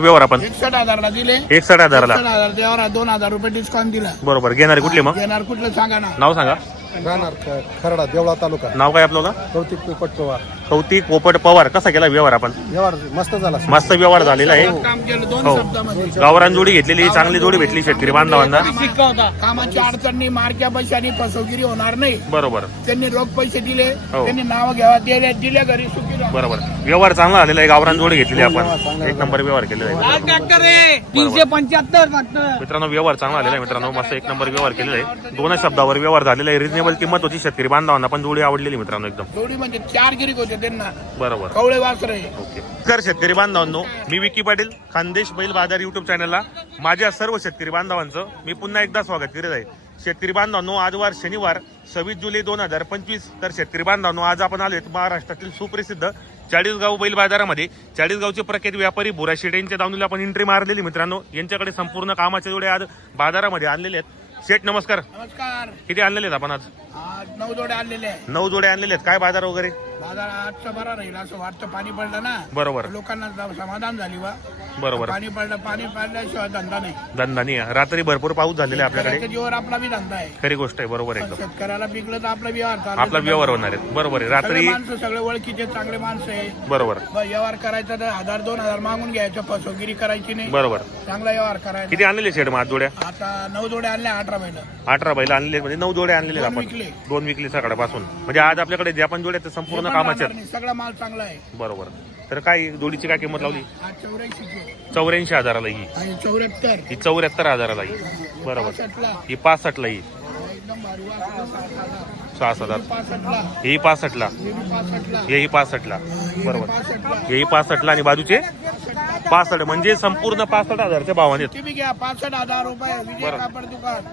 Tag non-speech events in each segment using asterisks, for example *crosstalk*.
व्यवहार आपण. एकसठ हजारला दिले. एकसठ हजाराला एकसठ हजार त्यावर दोन हजार रुपये डिस्काउंट दिला. बरोबर. घेणारे कुठले मग? घेणार कुठलं सांगा ना. नाव सांगा. राहणार खरडा देवळा तालुका. नाव काय आपलं? कौतिक पोपट पवार कौतिक पोपट पवार कसा केला व्यवहार आपण? व्यवहार मस्त झाला मस्त व्यवहार झालेला आहे. काम केलं दोन हो. शब्दामध्ये. गावरान जोडी घेतलेली चांगली जोडी भेटली शेतकरी बांधवांना. कामाची अडचणी मारक्या पैशानी फसवगिरी होणार नाही. बरोबर. त्यांनी रोख पैसे दिले. हो. त्यांनी नाव घ्यावा दिले दिले घरी सुखी राहा. बरोबर. व्यवहार चांगला झालेला आहे गावरान जोडी घेतलेली आपण. एक नंबर व्यवहार केलेला आहे. तीनशे पंच्याहत्तर मित्रांनो व्यवहार चांगला झालेला आहे मित्रांनो. मस्त एक नंबर व्यवहार केलेला आहे. दोन शब्दावर व्यवहार झालेला आहे. रिजनेबल किंमत होती शेतकरी बांधवांना पण जोडी आवडलेली मित्रांनो एकदम. जोडी म्हणजे चार गिरीक होते. त्यांना बरोबर. कवळे वासरे. ओके. तर शेतकरी बांधवांनो मी विकी पाटील खानदेश बैल बाजार युट्यूब चॅनलला माझ्या सर्व शेतकरी बांधवांचं मी पुन्हा एकदा स्वागत करीत आहे. शेतकरी बांधवांनो आज वार शनिवार सव्वीस जुलै दोन हजार पंचवीस. तर शेतकरी बांधवांनो आज आपण आलोय महाराष्ट्रातील सुप्रसिद्ध चाळीसगाव बैल बाजारामध्ये. चाळीसगावचे प्रख्यात व्यापारी बुरा शेट यांच्या दावणीला आपण एंट्री मारलेली मित्रांनो. यांच्याकडे संपूर्ण कामाचे जोडे आज बाजारामध्ये आणलेले आहेत. शेठ नमस्कार. नमस्कार. किती आणलेले आहेत आपण आज? नऊ जोडे आणलेले नऊ जोडे आणलेले आहेत. काय बाजार वगैरे? बाजार आजचा बरा राहील असं वाटतं. पाणी पडलं ना बरोबर. लोकांना समाधान झाली बा. बरोबर. पाणी पडलं पाणी पडल्याशिवाय धंदा नाही. धंदा नाही आहे. रात्री भरपूर पाऊस झालेला आहे आपल्याकडे. शेतकऱ्याच्या जीवावर आपला बी धंदा आहे. खरी गोष्ट आहे बरोबर आहे एकदम. शेतकऱ्याला पिकलं तर आपला व्यवहार आपला व्यवहार होणार आहे. बरोबर आहे. सगळे रात्री माणसं सगळे ओळखीचे चांगले माणसं आहे. बरोबर. ब- व्यवहार करायचा तर हजार दोन हजार मागून घ्यायचं. फसवगिरी करायची नाही. बरोबर. चांगला व्यवहार करायचा. किती आणलेले शेड मग जोड्या? आता नऊ जोडे आणल्या अठरा महिना अठरा बैल आणलेले म्हणजे नऊ जोडे आणलेले दोन आपण. विकले. दोन विकली सकाळपासून. म्हणजे आज आपल्याकडे जे आपण जोड्या ते संपूर्ण कामाचे आहेत. सगळा माल चांगला आहे. बरोबर. तर काय जोडीची काय किंमत लावली? चौऱ्याऐंशी चौऱ्याऐंशी हजाराला ही. आणि चौऱ्याहत्तर. ही चौऱ्याहत्तर हजाराला ही. बरोबर. पासष्टला. ही पासष्टला ही. एकदम भारी. वासरं, सहा हजार. सहा हजार. पासष्टला. ही पासष्टला. हेही पासष्टला. हेही पासष्टला. हेही बरोबर. हेही पासष्टला आणि बाजूचे? पासष्ट म्हणजे संपूर्ण पासष्ट हजारच्या भावाने आहेत. घ्या पासष्ट हजार रुपये विजय बरं. कापड दुकान.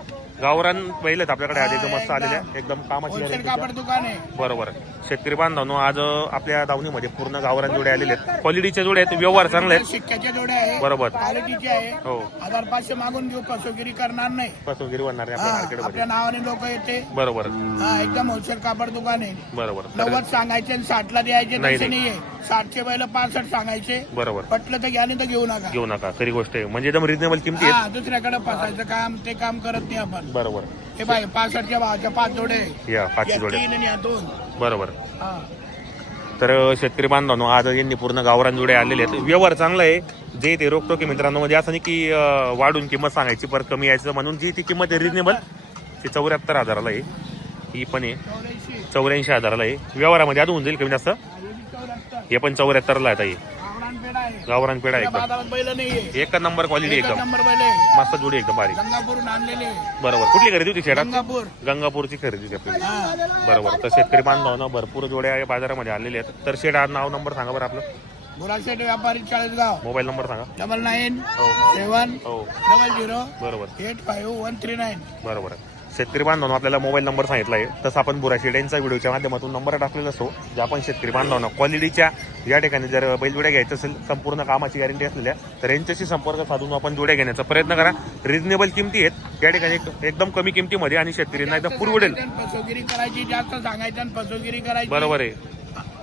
गावरान आहेत आपल्याकडे आज एकदम मस्त आलेल्या एकदम कामाची होलसेल guarantee. कापड दुकान आहे. बरोबर. शेतकरी बांधवांनो आज अं, आपल्या दावणीमध्ये पूर्ण गावरान जोडे आलेले आहेत. क्वालिटीच्या जोड्या आहेत व्यवहार चांगले आहेत. शिक्क्याच्या जोड्या आहे. बरोबर. क्वालिटीचे आहे. हो. हजार पाचशे मागून घेऊ फसवगिरी करणार नाही. फसवगिरी होणार आहे आपल्या मार्केटमध्ये आपल्या नावाने लोक येते. बरोबर. हा एकदम होलसेल कापड दुकान आहे. बरोबर. तर- नव्वद सांगायचे आणि साठला द्यायचे नाही, तसे नाही. नाहीये. साठचे बैल पासष्ट सांगायचे. बरोबर. पटलं तर घ्या नाही तर घेऊ नका. घेऊ नका. खरी गोष्ट आहे. म्हणजे एकदम रिजनेबल किमती आहेत. हा दुसऱ्याकडे फसायचं काम ते काम करत नाही आपण. बरोबर. हे बाय पासष्टच्या भावाच्या पाच जोडे. या पाचशे या जोड्या. तीन आणि या दोन. बरोबर. हा. तर शेतकरी बांधवांनो आज यांनी पूर्ण गावरान जोडे आलेले आहेत. व्यवहार चांगला आहे. जे ते रोखतो की मित्रांनो म्हणजे असं नाही की अं, वाढून किंमत सांगायची पर कमी यायचं म्हणून जी ती किंमत आहे रिजनेबल ती चौऱ्याहत्तर हजाराला आहे. ही पण आहे. चौऱ्याऐंशी. चौऱ्याऐंशी हजाराला आहे. व्यवहारामध्ये अजून होऊन जाईल कमी जास्त? हा, पण चौऱ्याहत्तरला आहे ताई. गावरान पेढा एकदम. एक नंबर क्वालिटी एकदम. मस्त जोडी एकदम बारीक बरोबर. कुठली खरेदी होती शेडात गंगापूर. गंगापूरची खरेदी होती आपली. बरोबर. तर शेतकरी बांधवांना भरपूर जोड्या बाजारामध्ये आलेल्या आहेत. तर शेड नाव नंबर सांगा बरं आपलं. गुराशेट व्यापारी चाळीसगाव मोबाईल नंबर सांगा. डबल नाईन हो. सेवन हो. डबल झिरो बरोबर. Eight five one three nine. बरोबर. शेतकरी बांधवांना आपल्याला मोबाईल नंबर सांगितला आहे तसं आपण बुरा शेड्यांचा व्हिडिओच्या माध्यमातून नंबर टाकलेला असतो. जे आपण शेतकरी बांधवांना क्वालिटीच्या या ठिकाणी जर बैलजोड्या घ्यायचं असेल संपूर्ण कामाची गॅरंटी असलेल्या तर यांच्याशी संपर्क साधून आपण जोड्या घेण्याचा प्रयत्न करा. रिजनेबल किमती आहेत. या ठिकाणी एक- एकदम कमी किमतीमध्ये आणि शेतकऱ्यांना एकदम पुरवडेल. फसवगिरी करायची जास्त सांगायचं फसवगिरी करायची. बरोबर आहे.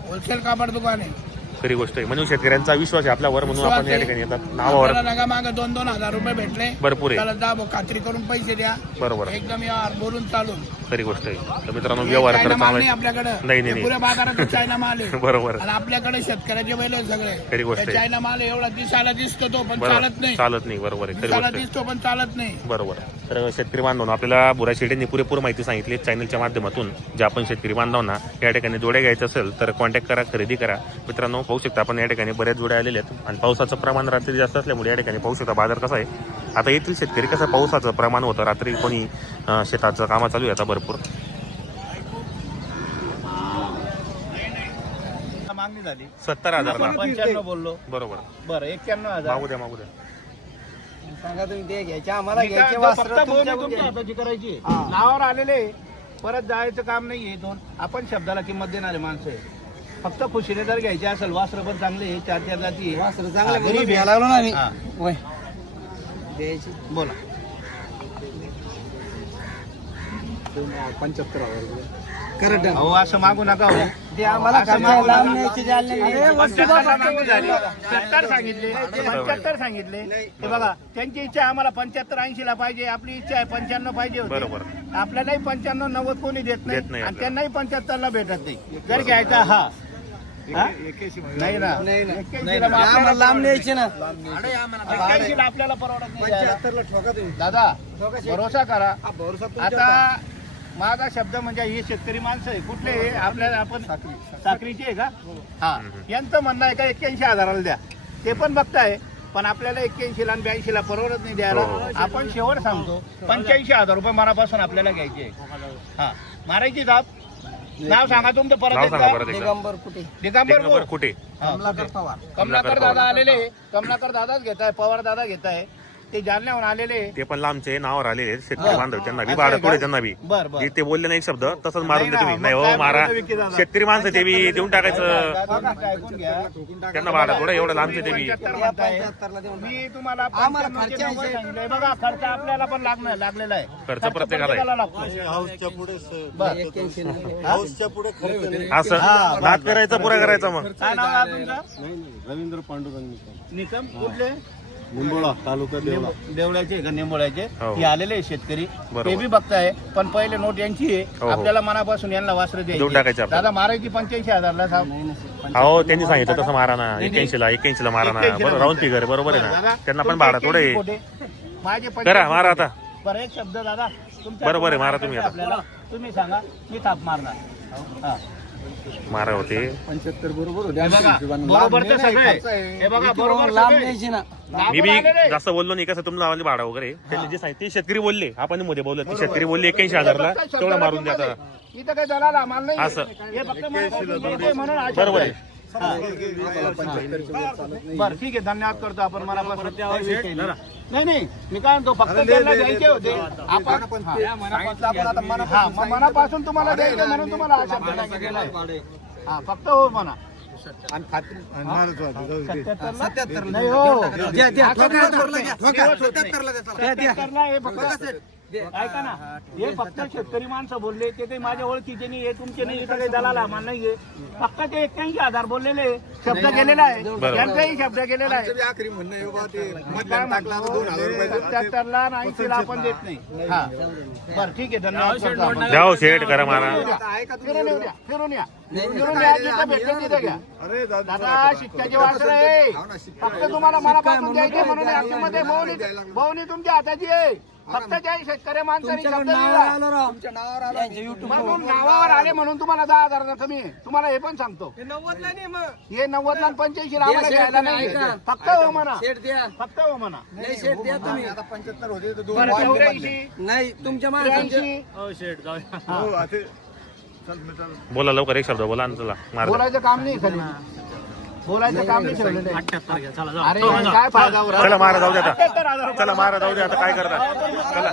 होलसेल कापड दुकान आहे. खरी गोष्ट आहे. म्हणून शेतकऱ्यांचा विश्वास आहे. आपल्यावर म्हणून आपण या ठिकाणी येतात. नावावर. नका मागे दोन दोन हजार रुपये भेटले. भरपूर आहे. त्याला जा भाऊ, खात्री करून पैसे द्या. बरोबर. एकदम यार बोलून चालून. खरी गोष्ट आहे. तर मित्रांनो व्यवहार चायना चांगला नाही. आपल्याकडे. नाही, नाही, हे पुऱ्या बाजारात चायना माल आहे. *laughs* बरोबर. आणि आपल्याकडे शेतकऱ्याचे बैल आहे सगळे. खरी गोष्ट हे आहे. चायना माल एवढा दिसायला दिसतो तो पण बरोबर. चालत नाही. चालत नाही. बरोबर आहे. खरी दिसायला गोष्ट आहे. दिसतो पण चालत नाही. बरोबर. तर शेतकरी बांधवांना आपल्याला बुरा शेट्यांनी पुरेपूर माहिती सांगितली चॅनलच्या माध्यमातून. जे आपण शेतकरी बांधवांना या ठिकाणी जोड्या घ्यायचं असेल तर कॉन्टॅक्ट करा खरेदी करा. मित्रांनो पाहू शकता. आपण या ठिकाणी बऱ्याच जोड्या आलेल्या आहेत. आणि पावसाचं प्रमाण रात्री जास्त असल्यामुळे या ठिकाणी पाहू शकता बाजार कसा आहे. आता येथील शेतकरी कसं पावसाचं प्रमाण होतं. रात्री कोणी शेताचं कामं चालू आहे आता भरपूर. मागणी झाली. सत्तर पंच्याण्णव बोललो. बरोबर. बरं एक्क्याण्णव हजार. मागू द्या मागू द्या. सांगा तुम्ही ते घ्यायचे आम्हाला घ्यायचे करायची. नावावर आलेले परत जायचं काम नाहीये दोन आपण शब्दाला किंमत देणारे माणसं आहे फक्त खुशीने जर घ्यायचे असेल वासर पण चांगले चार चार जाती. वस्त्र हा, चांगले गरीब आहे. लागलो ना आम्ही. हा, वय द्यायची. बोला. पंच्याहत्तर हजार रुपये करंट अहो असं मागू नका हो. ते आम्हाला असं मागू नका. पंच्याहत्तर मागणी झाली सत्तर सांगितले. पंच्याहत्तर सांगितले. ते बघा त्यांची इच्छा आम्हाला पंच्याहत्तर ऐंशी ला पाहिजे. आपली इच्छा आहे पंच्याण्णव पाहिजे होती. बरोबर. आपल्यालाही पंच्याण्णव नव्वद कोणी देत देत नाही नाही आणि. त्यांनाही पंच्याहत्तर ला भेटत नाही. जर घ्यायचा हा? नाही ना. आम्हाला आपल्याला लांब न्यायचे. ना एक्क्याऐंशीला आपल्याला परवडत नाही. द्यायला. पंच्याहत्तरला ठोका तुम्ही. दादा भरोसा करा. हा, भरोसा तुमच्यावर आता माझा शब्द म्हणजे हे शेतकरी माणसं आहे. कुठले हे? आपल्याला आपण साखरीचे आहे का? हा. यांचं म्हणणं आहे का एक्क्याऐंशी हजाराला द्या. ते पण बघताय. पण आपल्याला एक्क्याऐंशी ला आणि ब्याऐंशी ला परवडत नाही द्यायला. हो, हो. आपण शेवट सांगतो. पंच्याऐंशी हजार रुपये मनापासून आपल्याला घ्यायचे हा. मारायची जात नाव सांगा तुमचं परत नाव सांगा एकदा. परत एकदा दिगंबर कुठे दिगंबर दिगंबर बोर. कुठे. कमलाकर पवार कमलाकर दादा आलेले कमलाकर दादाच घेत आहे पवार दादा घेत आहे ते जालन्याहून आलेले ते पण लांबचे नावावर आलेले आहेत, शेतकरी. बांधव त्यांना बी आहे थोडे? त्यांना बी बर बर जे ते बोलले नाही एक शब्द तसंच मारून दे तुम्ही नाही हो मारा? शेतकरी माणसं ते बी देऊन टाकायचं दादा, ऐकून घ्या त्यांना भाडं थोडं एवढं लांबचे ते बी पंच्याहत्तर म्हणताय. मी तुम्हाला पंच्याण्णवचे नव्वद. सांगितलंय. बघा खर्च आपल्याला पण लागणार लागलेला आहे खर्च प्रत्येकाला आहे. लागतो बरं. एक्क्याऐंशी नाही. असं नाद करायचा पुरा करायचा मग काय नाव आहे तुमचं रवींद्र पांडुरंग निकम कुठले निंबोळा तालुका देवळा. देवळ्याचे का? निंबोळ्याचे. हो. हे. आलेले आहे शेतकरी. बरोबर. ते बी बघताय पण पहिले नोट यांची हो, आहे. हो. आपल्याला मनापासून यांना वासर देऊन टाकायचे द्यायची आपल्याला. दादा मारायची पंच्याऐंशी हजारला साहेब. हो त्यांनी सांगितलं तसं मारा ना एक्क्याऐंशी ला एक्क्याऐंशी ला मारा ना 81 ला बरोबर राऊंड फिगर बरोबर आहे दादा, ना त्यांना पण तुमचे भाडं थोडं 81 आहे कोटे. माझे करा 85 मारा आता. बरं एक शब्द दादा. तुमच्या बरोबर आहे, मारा तुम्ही आता. आपल्याला तुम्ही सांगा मी थाप मारणार. हा. मारा होते. पंच्याहत्तर बरोबर बघा बरोबर तर सगळं. आहे. बघा बरोबर लांब सगळं. आहे. न्यायची ना मी बी. जास्त बोललो नाही कसं तुम्हाला लावले भाडं वगैरे? त्यांनी जे सांगितले ते शेतकरी बोलले. आपण मध्ये बोललो ते शेतकरी बोलले एक्क्याऐंशी हजारला. तेवढं मारून द्या असं. बरोबर. आहे. हा. बरं ठीक आहे. धन्यवाद करतो. आपण मनापासून नाही नाही. मी काय म्हणतो फक्त त्यांना द्यायचे होते. आपण मनापासून तुम्हाला द्यायचे म्हणून तुम्हाला हा शब्द सांगितलेला आहे. हा फक्त हो म्हणा? सत्याहत्तर नाही हो. द्या, द्या. हे ऐका ना. हे फक्त शेतकरी माणसं बोलले ते काही माझ्या ओळखीचे नाही हे तुमचे नाही इथं काही दलाल आम्हाला नाहीये. फक्त ते एक्क्याऐंशी हजार बोललेले शब्द गेलेला आहे. त्यांचाही शब्द गेलेला आहे. आखरी म्हणणं आहे बाबा ते काय म्हणतो, सत्याहत्तरला आणि ऐंशीला आपण देत नाही. हा. बरं ठीक आहे धन्यवाद हो शेट करा मारा येऊ द्या फिरून या घ्या. दादा शिक्क्याचे वासर आहे. फक्त तुम्हाला मनापासून द्यायचे म्हणून मध्ये. बहुनी बहुनी तुमच्या हाताची आहे. फक्त त्या शेतकरी माणसाने शब्द दिला तुमच्या नावावर आलं म्हणून नावावर आले म्हणून तुम्हाला दहा हजार कमी आहे तुम्हाला हे पण सांगतो. हे नव्वद ला पंच्याऐंशी आम्हाला घ्यायला नाही. फक्त हो म्हणा फक्त हो म्हणा नाही पंच्याहत्तर होते तुमच्या माणसांचे त्र्याऐंशी. बोला लवकर एक शब्द बोला आणि चला मारा बोलायचं काम नाही खाली. बोलायचं काम नाही ठेवलेलं आहे. अरे काय फायदा? चला मारा जाऊ द्या आता. चला मारा जाऊ द्या आता काय करता? चला.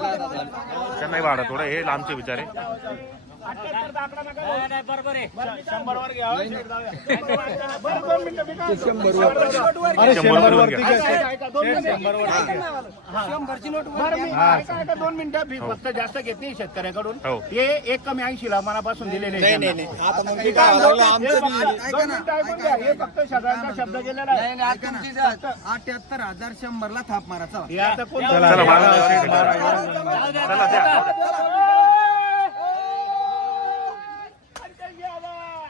त्यांनाही भाडं थोडं हे लांबचे बिचारे. अठ्ठ्याहत्तर शंभर वर घ्या, दोन मिनिटं, फी शंभर ऐका, दोन मिनिटं. फक्त जास्त घेत नाही शेतकऱ्याकडून हे एक कमी ऐंशी ला मनापासून दिलेले हे फक्त- सगळ्यांचा शब्द गेलेला अठ्याहत्तर हजार शंभर ला थाप मारा चला हे आता कोण चला मारा चला द्या पंच्याऐंशी हजार.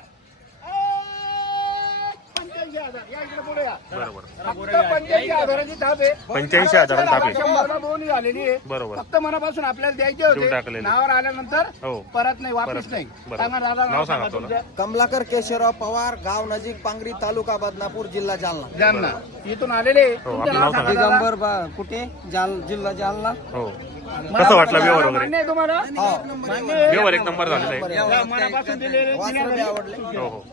पंच्याऐंशी हजार. या इकडे पुढे या. बरोबर फक्त पंच्याऐंशी हजाराची थाप आहे. 85 हजाराची थाप आहे. शंभरला दोन्ही झालेली आहे. बरोबर. फक्त मनापासून आपल्याला द्यायचे देऊन होते टाकलेले. नावावर आल्यानंतर हो. परत नाही परत वापस नाही. बरोबर. सांगा दादा नाव सांगा तुला. तुमचं. कमलाकर केशवराव पवार गाव नजीक पांगरी तालुका बदनापूर जिल्हा जालना. जालना. इथून आलेले. हो, तुमचं आपलं नाव नाव सांगा सांगा. दादा. दिगंबर बा- कुठे? जाल जिल्हा जालना. हो. मला कसं वाटलं व्यवहार मान्य वगैरे? आहे तुम्हाला? हो मान्य आहे? व्यवहार एक नंबर झालेला आहे. या, मनापासून दिलेले वासरं बी दिलेले. आवडले. हो हो.